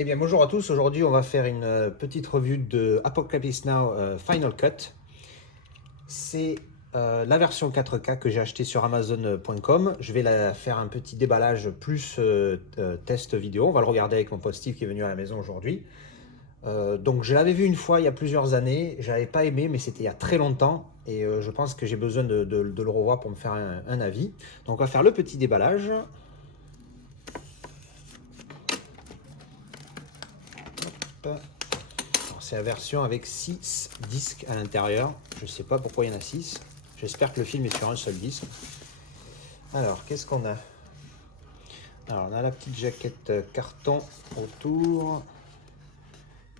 Eh bien, bonjour à tous. Aujourd'hui, on va faire une petite review de Apocalypse Now Final Cut. C'est la version 4K que j'ai achetée sur Amazon.com. Je vais la faire un petit déballage plus test vidéo. On va le regarder avec mon pote Steve qui est venu à la maison aujourd'hui. Donc, je l'avais vu une fois il y a plusieurs années. Je n'avais pas aimé, mais c'était il y a très longtemps. Et je pense que j'ai besoin de le revoir pour me faire un avis. Donc, on va faire le petit déballage. C'est la version avec 6 disques à l'intérieur. Je ne sais pas pourquoi il y en a 6. J'espère que le film est sur un seul disque. Alors, qu'est-ce qu'on a? Alors, on a la petite jaquette carton autour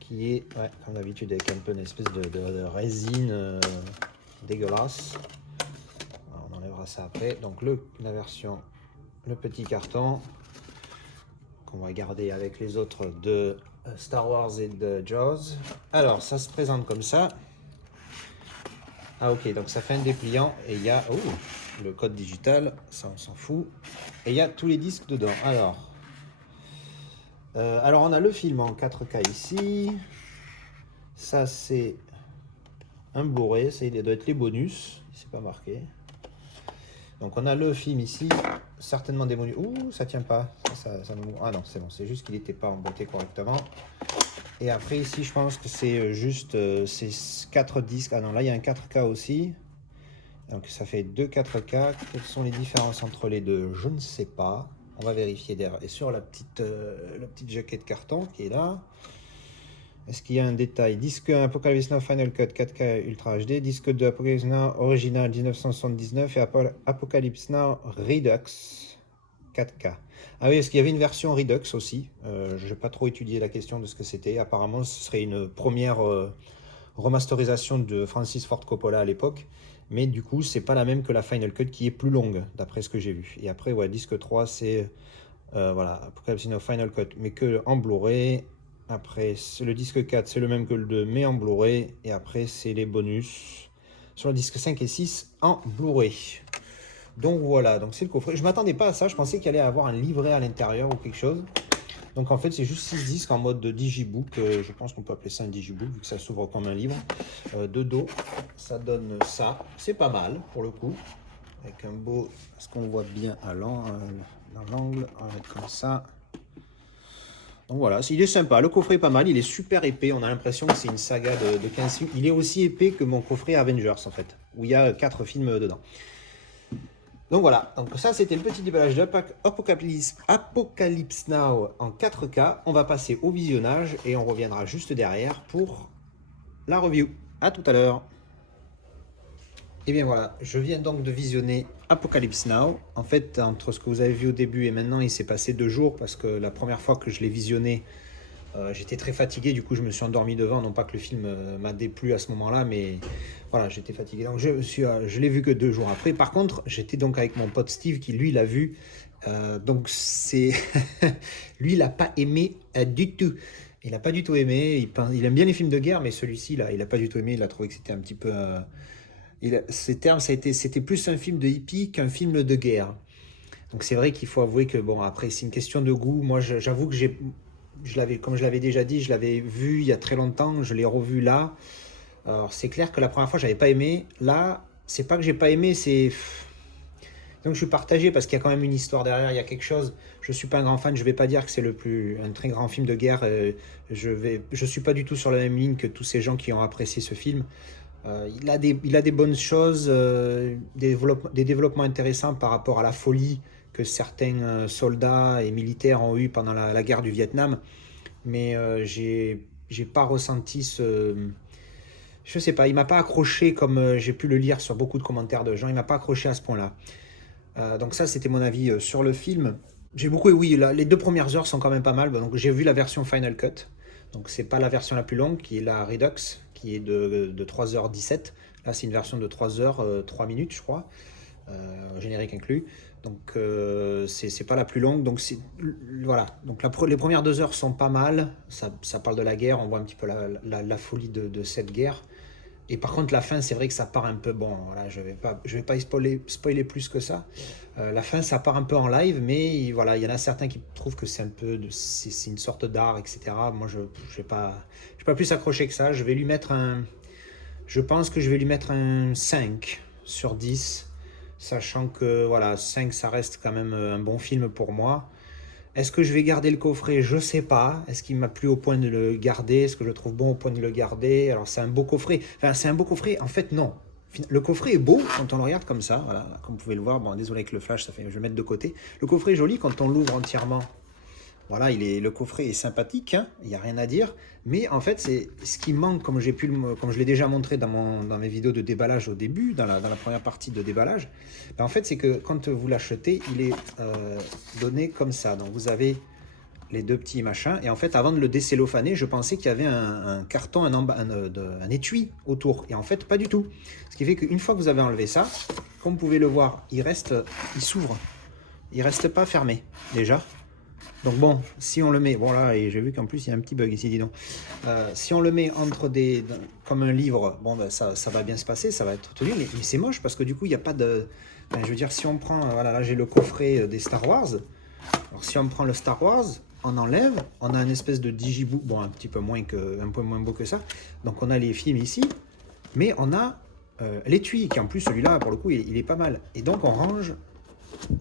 qui est, ouais, comme d'habitude, avec un peu une espèce de résine dégueulasse. Alors, on enlèvera ça après. Donc, la version, le petit carton qu'on va garder avec les autres de Star Wars et de Jaws. Alors, ça se présente comme ça. Ah ok, donc ça fait un dépliant et il y a le code digital, ça on s'en fout. Et il y a tous les disques dedans. Alors on a le film en 4K ici. Ça c'est un Blu-ray, ça doit être les bonus, c'est pas marqué. Donc on a le film ici, certainement des bonus. Ouh, ça tient pas. Ah non, c'est bon, c'est juste qu'il n'était pas emboîté correctement. Et après ici, je pense que c'est juste ces 4 disques. Ah non, là il y a un 4K aussi. Donc ça fait 2 4K. Quelles sont les différences entre les deux? Je ne sais pas. On va vérifier derrière. Et sur la petite jaquette carton qui est là, est-ce qu'il y a un détail? Disque 1 Apocalypse Now Final Cut 4K Ultra HD, disque 2 Apocalypse Now Original 1979 et Apocalypse Now Redux 4K. Ah oui, est-ce qu'il y avait une version Redux aussi? Je n'ai pas trop étudié la question de ce que c'était. Apparemment, ce serait une première remasterisation de Francis Ford Coppola à l'époque. Mais du coup, c'est pas la même que la Final Cut qui est plus longue, d'après ce que j'ai vu. Et après, ouais, disque 3, c'est voilà, Apocalypse Now Final Cut, mais que en Blu-ray. Après, le disque 4, c'est le même que le 2, mais en Blu-ray. Et après, c'est les bonus sur le disque 5 et 6 en Blu-ray. Donc voilà, donc c'est le coffret. Je m'attendais pas à ça, je pensais qu'il allait avoir un livret à l'intérieur ou quelque chose. Donc en fait, c'est juste 6 disques en mode digibook. Je pense qu'on peut appeler ça un digibook vu que ça s'ouvre comme un livre. De dos, ça donne ça. C'est pas mal pour le coup. Avec un beau, ce qu'on voit bien à dans l'angle, on va mettre comme ça. Donc voilà, il est sympa. Le coffret est pas mal, il est super épais. On a l'impression que c'est une saga de 15 films. Il est aussi épais que mon coffret Avengers en fait, où il y a 4 films dedans. Donc voilà, donc ça c'était le petit déballage de Apocalypse Now en 4K. On va passer au visionnage et on reviendra juste derrière pour la review. A tout à l'heure. Et bien voilà, je viens donc de visionner Apocalypse Now. En fait, entre ce que vous avez vu au début et maintenant, il s'est passé 2 jours parce que la première fois que je l'ai visionné, j'étais très fatigué, du coup je me suis endormi devant. Non pas que le film m'a déplu à ce moment-là, mais voilà, j'étais fatigué. Donc je l'ai vu que 2 jours après. Par contre, j'étais donc avec mon pote Steve qui lui l'a vu. Donc c'est lui, il n'a pas aimé du tout. Il n'a pas du tout aimé. Il aime bien les films de guerre, mais celui-ci, là, il n'a pas du tout aimé. Il a trouvé que c'était un petit peu. Ces termes, c'était plus un film de hippie qu'un film de guerre. Donc c'est vrai qu'il faut avouer que bon, après c'est une question de goût. Moi, j'avoue que comme je l'avais déjà dit, je l'avais vu il y a très longtemps, je l'ai revu là. Alors c'est clair que la première fois, j'avais pas aimé. Là, c'est pas que j'ai pas aimé, c'est donc je suis partagé parce qu'il y a quand même une histoire derrière, il y a quelque chose. Je suis pas un grand fan, je vais pas dire que c'est un très grand film de guerre. Je suis pas du tout sur la même ligne que tous ces gens qui ont apprécié ce film. Il a des bonnes choses, des développements intéressants par rapport à la folie que certains soldats et militaires ont eu pendant la guerre du Vietnam. Mais j'ai pas ressenti ce. Je sais pas, il m'a pas accroché comme j'ai pu le lire sur beaucoup de commentaires de gens, il m'a pas accroché à ce point-là. Donc ça, c'était mon avis sur le film. J'ai beaucoup, oui, les 2 premières heures sont quand même pas mal. Donc j'ai vu la version Final Cut. Donc c'est pas la version la plus longue, qui est la Redux, qui est de 3h17. Là, c'est une version de 3h, 3 minutes, je crois, générique inclus. Donc c'est pas la plus longue. Donc voilà. Donc les premières 2 heures sont pas mal. Ça parle de la guerre. On voit un petit peu la folie de cette guerre. Et par contre, la fin, c'est vrai que ça part un peu... Bon, voilà, je vais pas spoiler plus que ça. La fin, ça part un peu en live, mais voilà, il y en a certains qui trouvent que c'est un peu... C'est une sorte d'art, etc. Moi, je j'ai pas plus accroché que ça. Je vais lui mettre un... Je pense que je vais lui mettre un 5 sur 10, sachant que, voilà, 5, ça reste quand même un bon film pour moi. Est-ce que je vais garder le coffret? Je sais pas. Est-ce qu'il m'a plu au point de le garder? Est-ce que je le trouve bon au point de le garder? Alors c'est un beau coffret. Enfin, c'est un beau coffret. En fait, non. Le coffret est beau quand on le regarde comme ça. Voilà, comme vous pouvez le voir. Bon, désolé avec le flash, ça fait, je vais le mettre de côté. Le coffret est joli quand on l'ouvre entièrement. Voilà, le coffret est sympathique, hein, il n'y a rien à dire. Mais en fait, c'est ce qui manque, comme comme je l'ai déjà montré dans mes vidéos de déballage au début, dans la première partie de déballage, ben en fait, c'est que quand vous l'achetez, il est donné comme ça. Donc vous avez les deux petits machins. Et en fait, avant de le décellophaner, je pensais qu'il y avait un carton, un étui autour. Et en fait, pas du tout. Ce qui fait qu'une fois que vous avez enlevé ça, comme vous pouvez le voir, il s'ouvre. Il reste pas fermé, déjà. Donc bon, si on le met, bon là, et j'ai vu qu'en plus il y a un petit bug ici, dis donc. Si on le met entre comme un livre, bon ben, ça va bien se passer, ça va être tenu, mais c'est moche parce que du coup il n'y a pas de, ben, je veux dire, si on prend, voilà, là j'ai le coffret des Star Wars. Alors si on prend le Star Wars, on enlève, on a une espèce de digibook, bon un peu moins beau que ça. Donc on a les films ici, mais on a l'étui qui en plus celui-là pour le coup il est pas mal. Et donc on range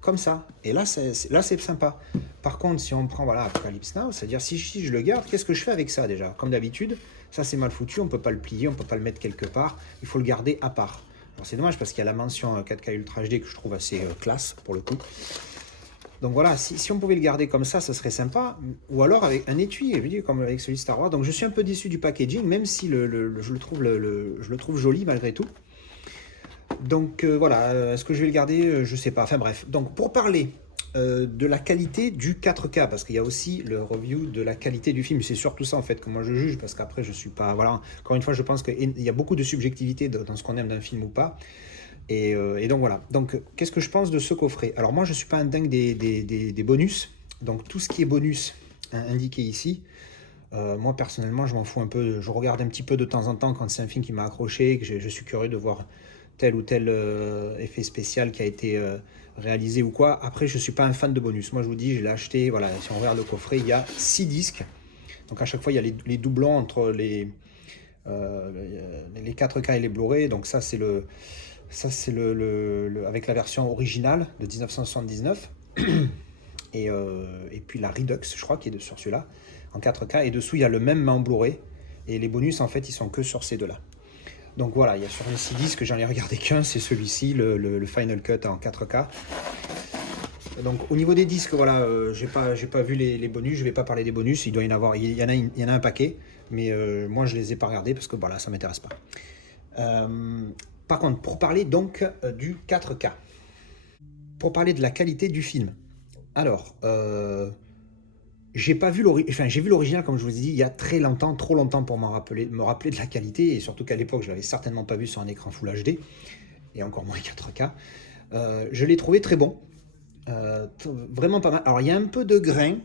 comme ça. Et là, c'est sympa. Par contre, si on prend voilà, Apocalypse Now, c'est-à-dire si je le garde, qu'est-ce que je fais avec ça déjà? Comme d'habitude, ça c'est mal foutu, on ne peut pas le plier, on ne peut pas le mettre quelque part, il faut le garder à part. Alors c'est dommage parce qu'il y a la mention 4K Ultra HD que je trouve assez classe pour le coup. Donc voilà, si on pouvait le garder comme ça serait sympa. Ou alors avec un étui, je dis, comme avec celui de Star Wars. Donc je suis un peu déçu du packaging, même si je le trouve joli malgré tout. Donc voilà, est-ce que je vais le garder? Je sais pas. Enfin bref. Donc pour parler de la qualité du 4K, parce qu'il y a aussi le review de la qualité du film. C'est surtout ça en fait que moi je juge, parce qu'après je suis pas... Voilà, encore une fois, je pense qu'il y a beaucoup de subjectivité dans ce qu'on aime d'un film ou pas. Et donc voilà. Donc qu'est-ce que je pense de ce coffret? Alors moi je suis pas un dingue des bonus. Donc tout ce qui est bonus indiqué ici, moi personnellement je m'en fous un peu. Je regarde un petit peu de temps en temps quand c'est un film qui m'a accroché, que je suis curieux de voir tel ou tel effet spécial qui a été réalisé ou quoi. Après, je ne suis pas un fan de bonus. Moi, je vous dis, je l'ai acheté. Voilà, si on regarde le coffret, il y a 6 disques. Donc, à chaque fois, il y a les doublons entre les 4K et les Blu-ray. Donc, ça, c'est avec la version originale de 1979. Et puis la Redux, je crois, qui est sur celui-là, en 4K. Et dessous, il y a le même mais en Blu-ray. Et les bonus, en fait, ils sont que sur ces deux-là. Donc voilà, il y a sur les 6 disques, j'en ai regardé qu'un, c'est celui-ci, le Final Cut en 4K. Donc au niveau des disques, voilà, j'ai pas vu les bonus, je vais pas parler des bonus, il doit y en avoir, il y en a un paquet, mais moi je les ai pas regardés parce que voilà, ça m'intéresse pas. Par contre, pour parler donc du 4K, pour parler de la qualité du film, alors, j'ai vu l'original, comme je vous ai dit, il y a très longtemps, trop longtemps pour me rappeler de la qualité, et surtout qu'à l'époque, je l'avais certainement pas vu sur un écran Full HD, et encore moins 4K. Je l'ai trouvé très bon, vraiment pas mal. Alors, il y a un peu de grain,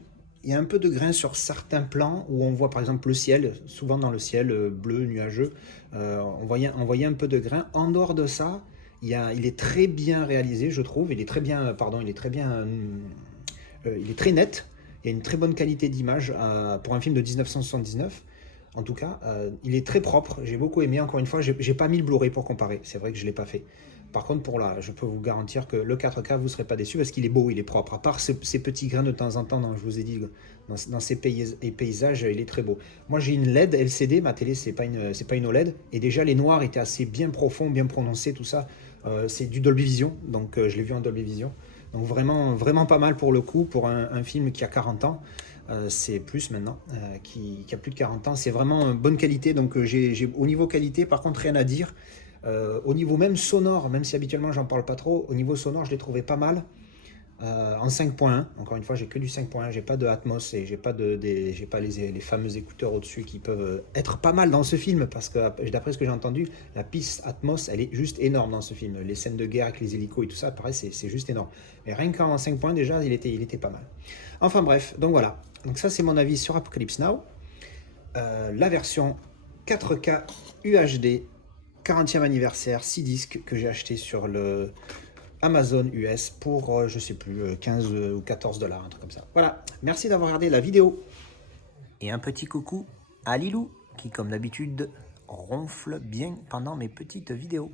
sur certains plans où on voit par exemple le ciel, souvent dans le ciel bleu, nuageux, on voyait un peu de grain. En dehors de ça, il est très bien réalisé, je trouve. Il est très net. Il y a une très bonne qualité d'image pour un film de 1979. En tout cas, il est très propre. J'ai beaucoup aimé. Encore une fois, j'ai pas mis le Blu-ray pour comparer. C'est vrai que je l'ai pas fait. Par contre, je peux vous garantir que le 4K, vous ne serez pas déçu parce qu'il est beau, il est propre. À part ces petits grains de temps en temps, je vous ai dit, dans ces paysages, il est très beau. Moi, j'ai une LED LCD. Ma télé, c'est pas une OLED. Et déjà, les noirs étaient assez bien profonds, bien prononcés, tout ça. C'est du Dolby Vision. Donc, je l'ai vu en Dolby Vision. Donc vraiment, vraiment pas mal pour le coup, pour un film qui a 40 ans, c'est plus maintenant, qui a plus de 40 ans, c'est vraiment bonne qualité, donc au niveau qualité, par contre, rien à dire. Au niveau même sonore, même si habituellement j'en parle pas trop, au niveau sonore, je l'ai trouvé pas mal, en 5.1, encore une fois, j'ai que du 5.1, j'ai pas de Atmos et j'ai pas les fameux écouteurs au-dessus qui peuvent être pas mal dans ce film, parce que d'après ce que j'ai entendu, la piste Atmos, elle est juste énorme dans ce film. Les scènes de guerre avec les hélicos et tout ça, pareil, c'est juste énorme. Mais rien qu'en 5.1 déjà, il était pas mal. Enfin bref, donc voilà. Donc ça, c'est mon avis sur Apocalypse Now. La version 4K UHD 40e anniversaire, 6 disques que j'ai acheté sur le Amazon US pour, je sais plus, 15 ou 14 $, un truc comme ça. Voilà, merci d'avoir regardé la vidéo. Et un petit coucou à Lilou, qui comme d'habitude ronfle bien pendant mes petites vidéos.